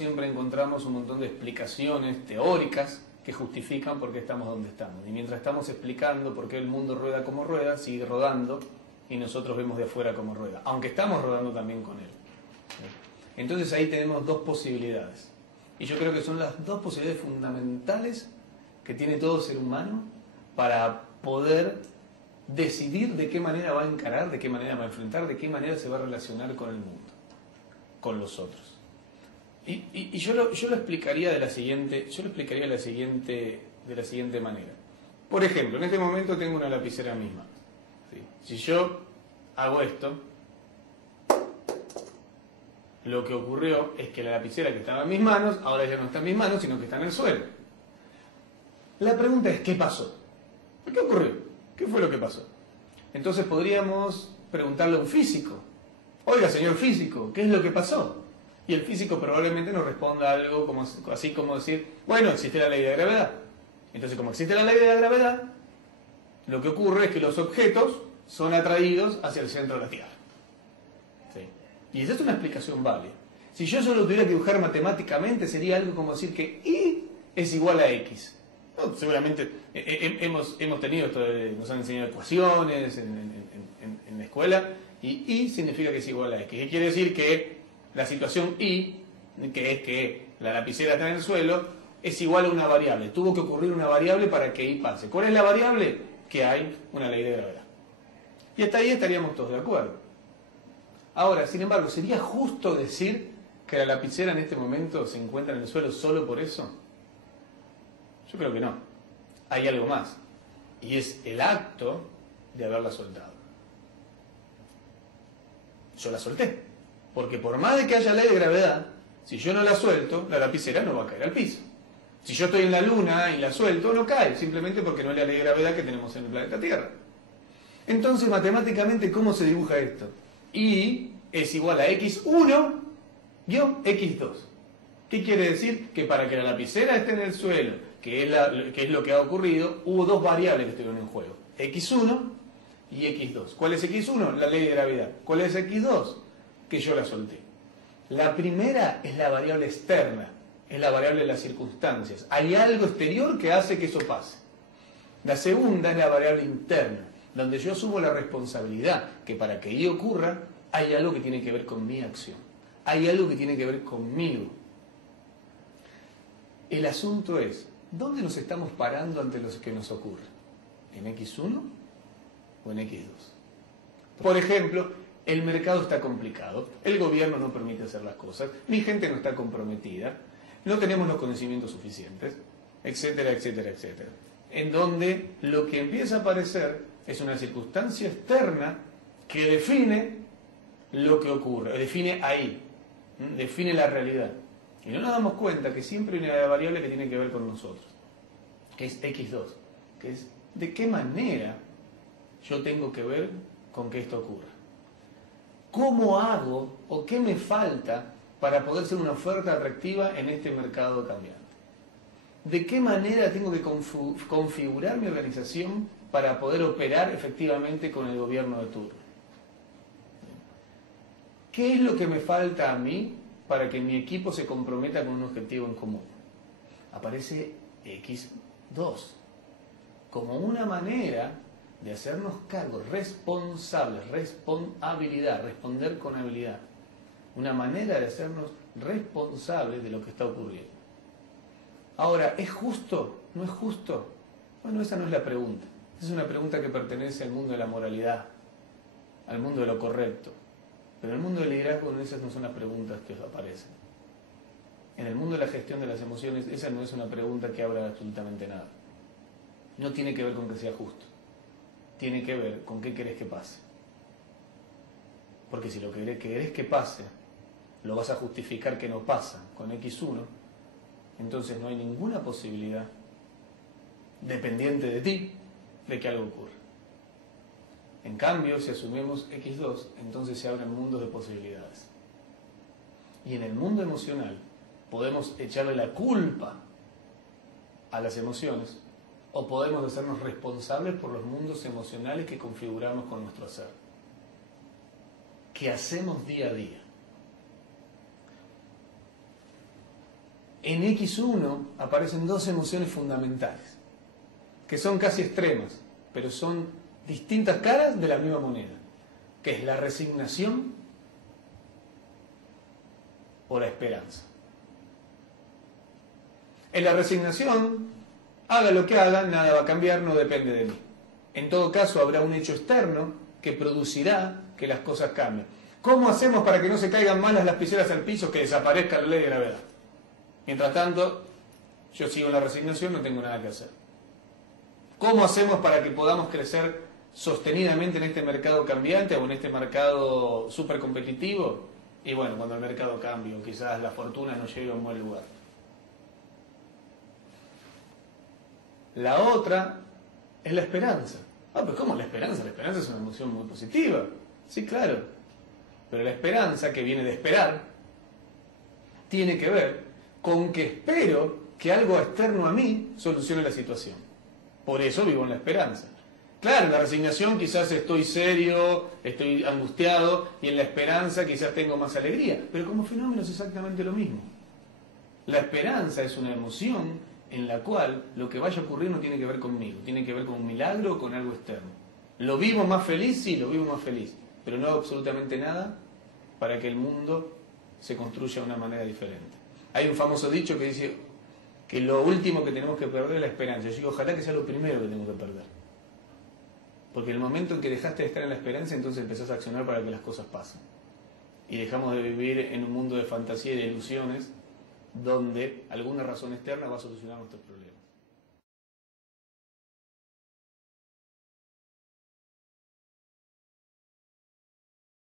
siempre encontramos un montón de explicaciones teóricas que justifican por qué estamos donde estamos. Y mientras estamos explicando por qué el mundo rueda como rueda, sigue rodando y nosotros vemos de afuera como rueda, aunque estamos rodando también con él. Entonces ahí tenemos dos posibilidades. Y yo creo que son las dos posibilidades fundamentales que tiene todo ser humano para poder decidir de qué manera va a encarar, de qué manera va a enfrentar, de qué manera se va a relacionar con el mundo, con los otros. Y yo lo explicaría de la siguiente manera. Por ejemplo, en este momento tengo una lapicera en mis manos. ¿Sí? Si yo hago esto, lo que ocurrió es que la lapicera que estaba en mis manos, ahora ya no está en mis manos, sino que está en el suelo. La pregunta es, ¿qué pasó? ¿Qué ocurrió? ¿Qué fue lo que pasó? Entonces podríamos preguntarle a un físico. Oiga, señor físico, ¿qué es lo que pasó? Y el físico probablemente nos responda algo así como decir, bueno, existe la ley de la gravedad. Entonces, como existe la ley de la gravedad, lo que ocurre es que los objetos son atraídos hacia el centro de la Tierra. ¿Sí? Y esa es una explicación válida. Si yo solo tuviera que dibujar matemáticamente, sería algo como decir que Y es igual a X. No, seguramente hemos tenido esto, nos han enseñado ecuaciones en la escuela, y Y significa que es igual a X. ¿Qué quiere decir? Que la situación Y, que es que la lapicera está en el suelo, es igual a una variable. Tuvo que ocurrir una variable para que Y pase. ¿Cuál es la variable? Que hay una ley de gravedad. Y hasta ahí estaríamos todos de acuerdo. Ahora, sin embargo, ¿sería justo decir que la lapicera en este momento se encuentra en el suelo solo por eso? Yo creo que no. Hay algo más. Y es el acto de haberla soltado. Yo la solté. Porque por más de que haya ley de gravedad, si yo no la suelto, la lapicera no va a caer al piso. Si yo estoy en la luna y la suelto, no cae, simplemente porque no es la ley de gravedad que tenemos en el planeta Tierra. Entonces, matemáticamente, ¿cómo se dibuja esto? Y es igual a x1 x2. ¿Qué quiere decir? Que para que la lapicera esté en el suelo, que es lo que ha ocurrido, hubo dos variables que estuvieron en juego. x1 y x2. ¿Cuál es x1? La ley de gravedad. ¿Cuál es x2? Que yo la solté. La primera es la variable externa, es la variable de las circunstancias. Hay algo exterior que hace que eso pase. La segunda es la variable interna, donde yo asumo la responsabilidad que para que ello ocurra, hay algo que tiene que ver con mi acción. Hay algo que tiene que ver conmigo. El asunto es, ¿dónde nos estamos parando ante lo que nos ocurre? ¿En x1 o en x2? Por ejemplo, el mercado está complicado, el gobierno no permite hacer las cosas, mi gente no está comprometida, no tenemos los conocimientos suficientes, etcétera, etcétera, etcétera. En donde lo que empieza a aparecer es una circunstancia externa que define lo que ocurre, define ahí, define la realidad. Y no nos damos cuenta que siempre hay una variable que tiene que ver con nosotros, que es x2, que es de qué manera yo tengo que ver con que esto ocurra. ¿Cómo hago o qué me falta para poder ser una oferta atractiva en este mercado cambiante? ¿De qué manera tengo que configurar mi organización para poder operar efectivamente con el gobierno de turno? ¿Qué es lo que me falta a mí para que mi equipo se comprometa con un objetivo en común? Aparece X2 como una manera de hacernos cargo, responsables, responsabilidad, responder con habilidad. Una manera de hacernos responsables de lo que está ocurriendo. Ahora, ¿es justo? ¿No es justo? Bueno, esa no es la pregunta. Esa es una pregunta que pertenece al mundo de la moralidad, al mundo de lo correcto. Pero en el mundo del liderazgo esas no son las preguntas que aparecen. En el mundo de la gestión de las emociones, esa no es una pregunta que abra absolutamente nada. No tiene que ver con que sea justo. Tiene que ver con qué querés que pase. Porque si lo que querés que pase, lo vas a justificar que no pasa con x1, entonces no hay ninguna posibilidad, dependiente de ti, de que algo ocurra. En cambio, si asumimos x2, entonces se abren mundos de posibilidades. Y en el mundo emocional podemos echarle la culpa a las emociones, o podemos hacernos responsables por los mundos emocionales que configuramos con nuestro hacer. ¿Qué hacemos día a día? En X1 aparecen dos emociones fundamentales, que son casi extremas, pero son distintas caras de la misma moneda, que es la resignación o la esperanza. En la resignación, haga lo que haga, nada va a cambiar, no depende de mí. En todo caso, habrá un hecho externo que producirá que las cosas cambien. ¿Cómo hacemos para que no se caigan más las lapiceras al piso, que desaparezca la ley de gravedad? Mientras tanto, yo sigo en la resignación, no tengo nada que hacer. ¿Cómo hacemos para que podamos crecer sostenidamente en este mercado cambiante o en este mercado súper competitivo? Y bueno, cuando el mercado cambie, o quizás la fortuna no llegue a un buen lugar. La otra es la esperanza. Ah, pues ¿cómo la esperanza? La esperanza es una emoción muy positiva. Sí, claro. Pero la esperanza, que viene de esperar, tiene que ver con que espero que algo externo a mí solucione la situación. Por eso vivo en la esperanza. Claro, en la resignación quizás estoy serio, estoy angustiado, y en la esperanza quizás tengo más alegría. Pero como fenómeno es exactamente lo mismo. La esperanza es una emoción en la cual lo que vaya a ocurrir no tiene que ver conmigo, tiene que ver con un milagro o con algo externo. ¿Lo vivo más feliz? Sí, lo vivo más feliz, pero no hago absolutamente nada para que el mundo se construya de una manera diferente. Hay un famoso dicho que dice que lo último que tenemos que perder es la esperanza. Yo digo, ojalá que sea lo primero que tengo que perder. Porque en el momento en que dejaste de estar en la esperanza, entonces empezás a accionar para que las cosas pasen. Y dejamos de vivir en un mundo de fantasía y de ilusiones, donde alguna razón externa va a solucionar nuestros problemas.